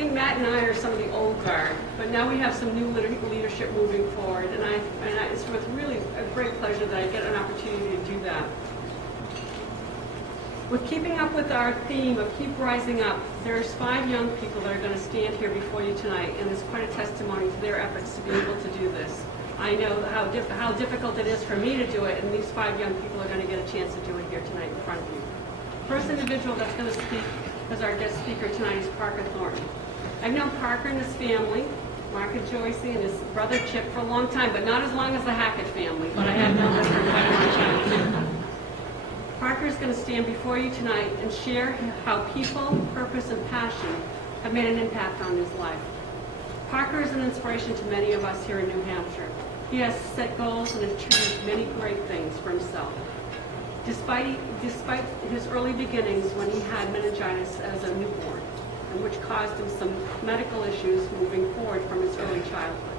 think Matt and I are some of the old guard, but now we have some new leadership moving forward, and it's with really a great pleasure that I get an opportunity to do that. With keeping up with our theme of Keep Rising Up, there's 5 young people that are going to stand here before you tonight, and it's quite a testimony to their efforts to be able to do this. I know how difficult it is for me to do it, and these 5 young people are going to get a chance to do it here tonight in front of you. The first individual that's going to speak as our guest speaker tonight is Parker Thornton. I've known Parker and his family, Mark and Joyce and his brother Chip, for a long time, but not as long as the Hackett family, but I have known them for quite a long time. Parker is going to stand before you tonight and share how people, purpose, and passion have made an impact on his life. Parker is an inspiration to many of us here in New Hampshire. He has set goals and achieved many great things for himself. Despite his early beginnings when he had meningitis as a newborn, and which caused him some medical issues moving forward from his early childhood.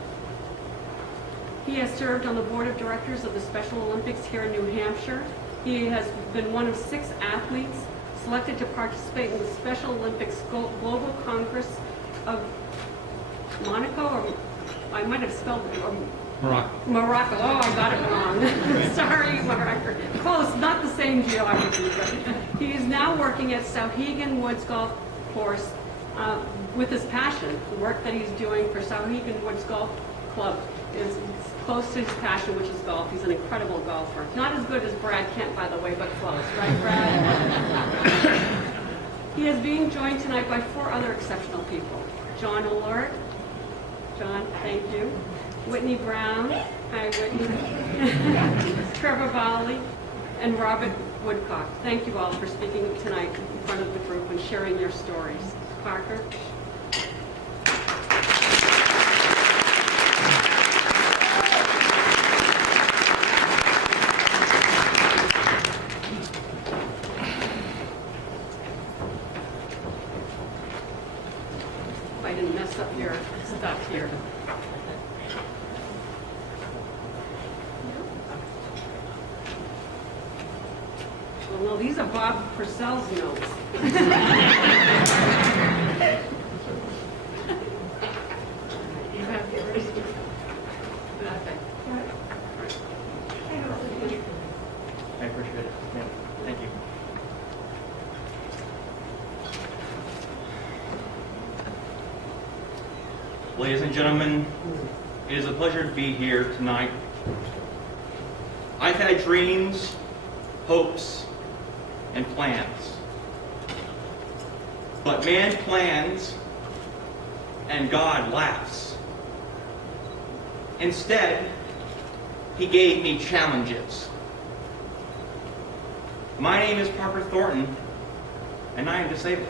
He has served on the board of directors of the Special Olympics here in New Hampshire. He has been one of 6 athletes selected to participate in the Special Olympics Global Congress of Monaco, or I might have spelled it, or Morocco. Oh, I got it wrong. Sorry, Morocco. Close, not the same geography, but he is now working at Sauhegan Woods Golf Course with his passion. The work that he's doing for Sauhegan Woods Golf Club is close to his passion, which is golf. He's an incredible golfer. Not as good as Brad Kent, by the way, but close. Right, Brad? He is being joined tonight by 4 other exceptional people. John Alert. John, thank you. Whitney Brown. Hi, Whitney. Trevor Bowley. And Robert Woodcock. Thank you all for speaking tonight in front of the group and sharing your stories. Parker. I didn't mess up your stuff here. Well, no, these are Bob Purcell's notes. You have yours? Okay. I appreciate it. Yeah. Thank you. Ladies and gentlemen, it is a pleasure to be here tonight. I've had dreams, hopes, and plans. But man plans and God laughs. Instead, he gave me challenges. My name is Parker Thornton, and I am disabled.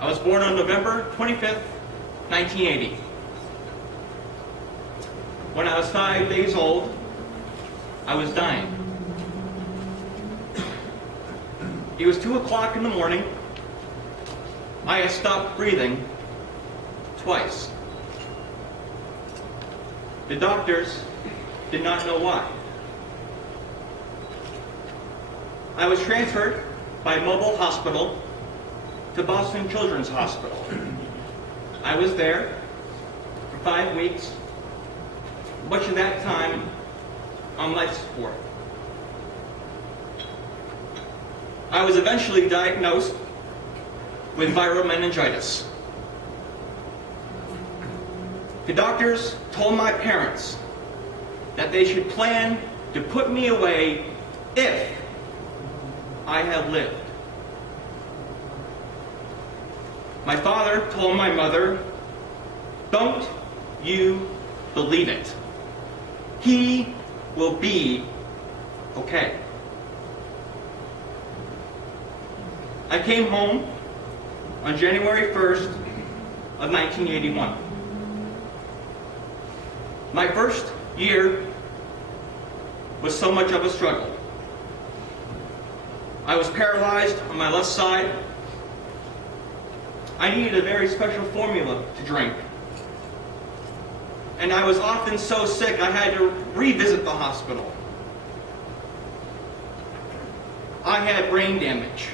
I was born on November 25th, 1980. When I was 5 days old, I was dying. It was 2 o'clock in the morning. I had stopped breathing twice. The doctors did not know why. I was transferred by mobile hospital to Boston Children's Hospital. I was there for 5 weeks, much of that time on life support. I was eventually diagnosed with viral meningitis. The doctors told my parents that they should plan to put me away if I had lived. My father told my mother, "Don't you believe it. He will be okay." I came home on January 1st of 1981. My first year was so much of a struggle. I was paralyzed on my left side. I needed a very special formula to drink. And I was often so sick I had to revisit the hospital. I had brain damage.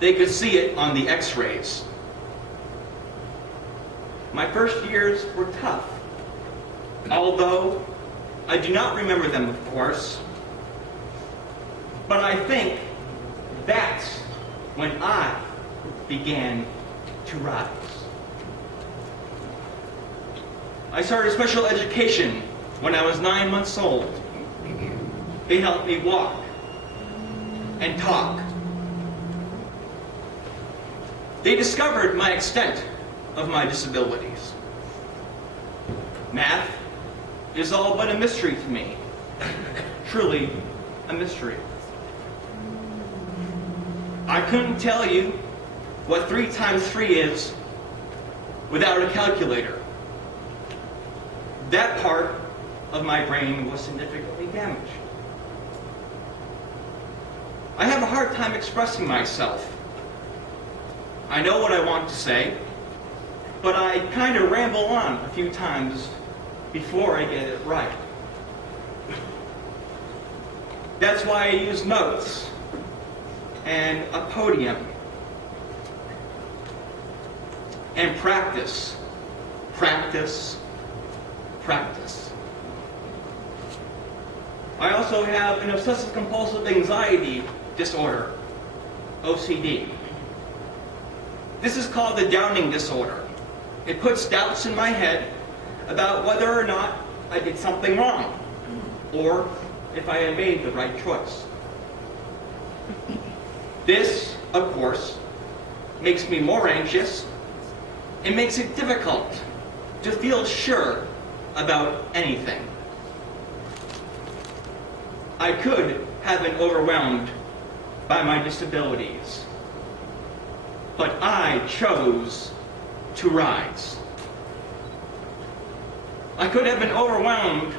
they could see it on the x-rays. My first years were tough, although I do not remember them, of course. But I think that's when I began to rise. I started special education when I was 9 months old. They helped me walk and talk. They discovered my extent of my disabilities. Math is all but a mystery to me. Truly a mystery. I couldn't tell you what 3 times 3 is without a calculator. That part of my brain was significantly damaged. I have a hard time expressing myself. I know what I want to say, but I kind of ramble on a few times before I get it right. That's why I use notes and a podium and practice, practice, practice. I also have an obsessive-compulsive anxiety disorder, OCD. This is called the Downing disorder. It puts doubts in my head about whether or not I did something wrong, or if I had made the right choice. This, of course, makes me more anxious. It makes it difficult to feel sure about anything. I could have been overwhelmed by my disabilities, but I chose to rise. I could have been overwhelmed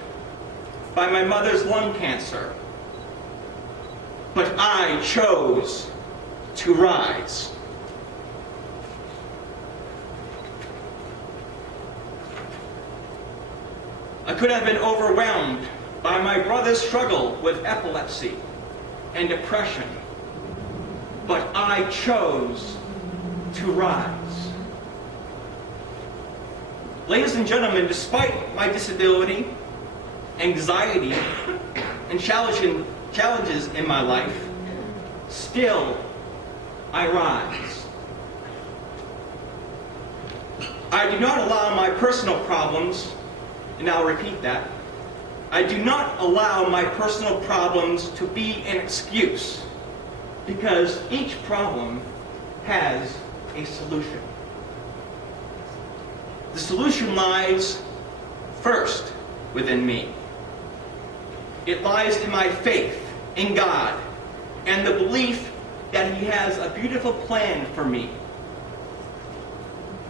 by my mother's lung cancer, but I chose to rise. I could have been overwhelmed by my brother's struggle with epilepsy and depression, but I chose to rise. Ladies and gentlemen, despite my disability, anxiety, and challenges in my life, still I rise. I do not allow my personal problems, and I'll repeat that, I do not allow my personal problems to be an excuse, because each problem has a solution. The solution lies first within me. It lies in my faith in God and the belief that He has a beautiful plan for me.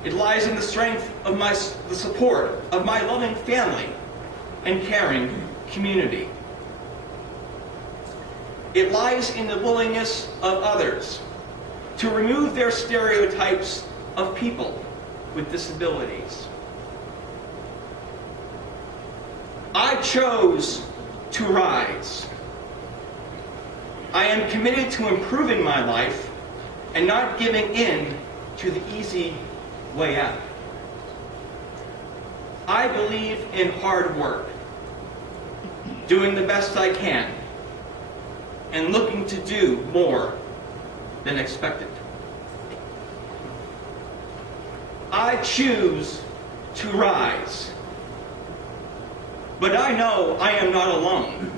It lies in the strength of the support of my loving family and caring community. It lies in the willingness of others to remove their stereotypes of people with disabilities. I chose to rise. I am committed to improving my life and not giving in to the easy way out. I believe in hard work, doing the best I can, and looking to do more than expected. I choose to rise, but I know I am not alone.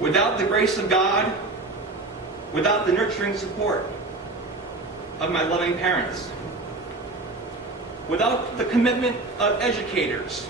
Without the grace of God, without the nurturing support of my loving parents, without the commitment of educators,